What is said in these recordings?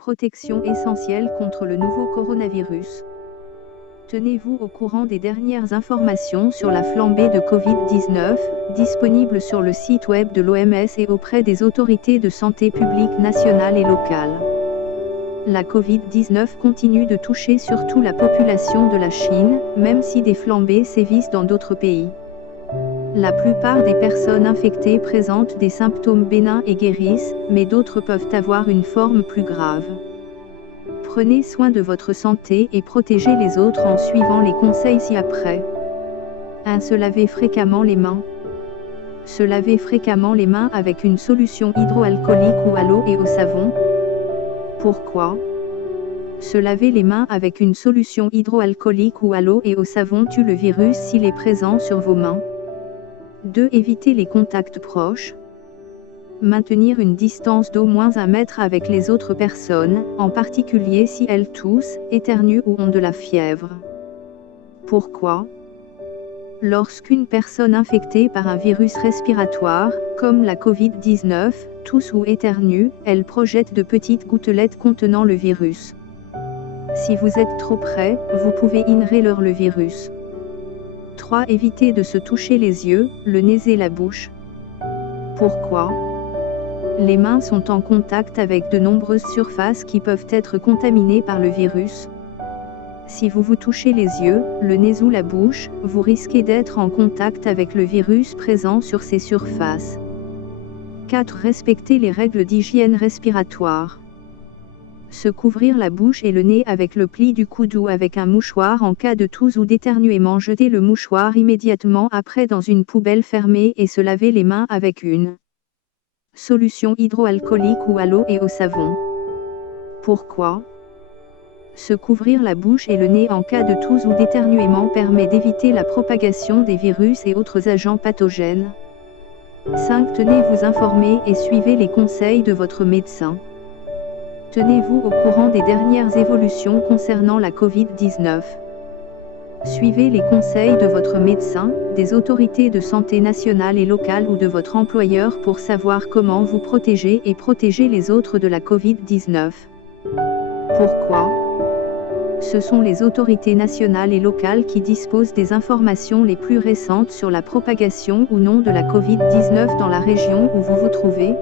Protection essentielle contre le nouveau coronavirus. Tenez-vous au courant des dernières informations sur la flambée de Covid-19, disponibles sur le site web de l'OMS et auprès des autorités de santé publique nationales et locales. La Covid-19 continue de toucher surtout la population de la Chine, même si des flambées sévissent dans d'autres pays. La plupart des personnes infectées présentent des symptômes bénins et guérissent, mais d'autres peuvent avoir une forme plus grave. Prenez soin de votre santé et protégez les autres en suivant les conseils ci-après. 1. Se laver fréquemment les mains. Se laver fréquemment les mains avec une solution hydroalcoolique ou à l'eau et au savon. Pourquoi ? Se laver les mains avec une solution hydroalcoolique ou à l'eau et au savon tue le virus s'il est présent sur vos mains. 2. Éviter les contacts proches. Maintenir une distance d'au moins 1 mètre avec les autres personnes, en particulier si elles toussent, éternuent ou ont de la fièvre. Pourquoi ? Lorsqu'une personne infectée par un virus respiratoire, comme la Covid-19, tousse ou éternue, elle projette de petites gouttelettes contenant le virus. Si vous êtes trop près, vous pouvez inhaler le virus. 3. Éviter de se toucher les yeux, le nez et la bouche. Pourquoi ? Les mains sont en contact avec de nombreuses surfaces qui peuvent être contaminées par le virus. Si vous vous touchez les yeux, le nez ou la bouche, vous risquez d'être en contact avec le virus présent sur ces surfaces. 4. Respecter les règles d'hygiène respiratoire. Se couvrir la bouche et le nez avec le pli du coude ou avec un mouchoir en cas de toux ou d'éternuement. Jeter le mouchoir immédiatement après dans une poubelle fermée et se laver les mains avec une solution hydroalcoolique ou à l'eau et au savon. Pourquoi ? Se couvrir la bouche et le nez en cas de toux ou d'éternuement permet d'éviter la propagation des virus et autres agents pathogènes. 5. Tenez-vous informé et suivez les conseils de votre médecin. Tenez-vous au courant des dernières évolutions concernant la Covid-19. Suivez les conseils de votre médecin, des autorités de santé nationales et locales ou de votre employeur pour savoir comment vous protéger et protéger les autres de la Covid-19. Pourquoi ? Ce sont les autorités nationales et locales qui disposent des informations les plus récentes sur la propagation ou non de la Covid-19 dans la région où vous vous trouvez.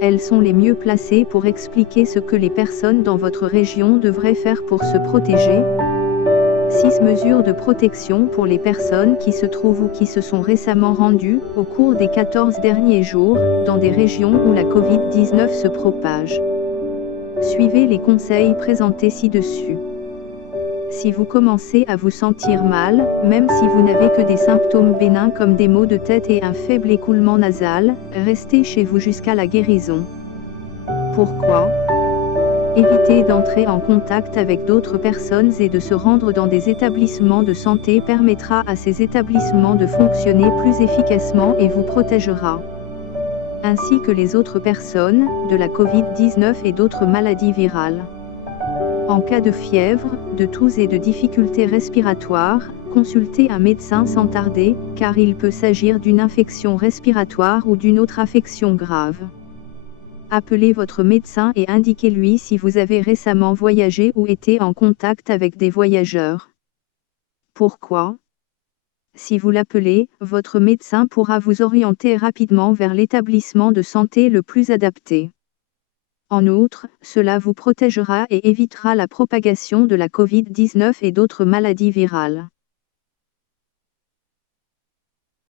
Elles sont les mieux placées pour expliquer ce que les personnes dans votre région devraient faire pour se protéger. 6. Mesures de protection pour les personnes qui se trouvent ou qui se sont récemment rendues, au cours des 14 derniers jours, dans des régions où la Covid-19 se propage. Suivez les conseils présentés ci-dessus. Si vous commencez à vous sentir mal, même si vous n'avez que des symptômes bénins comme des maux de tête et un faible écoulement nasal, restez chez vous jusqu'à la guérison. Pourquoi ? Éviter d'entrer en contact avec d'autres personnes et de se rendre dans des établissements de santé permettra à ces établissements de fonctionner plus efficacement et vous protégera, ainsi que les autres personnes, de la Covid-19 et d'autres maladies virales. En cas de fièvre, de toux et de difficultés respiratoires, consultez un médecin sans tarder, car il peut s'agir d'une infection respiratoire ou d'une autre affection grave. Appelez votre médecin et indiquez-lui si vous avez récemment voyagé ou été en contact avec des voyageurs. Pourquoi ? Si vous l'appelez, votre médecin pourra vous orienter rapidement vers l'établissement de santé le plus adapté. En outre, cela vous protégera et évitera la propagation de la Covid-19 et d'autres maladies virales.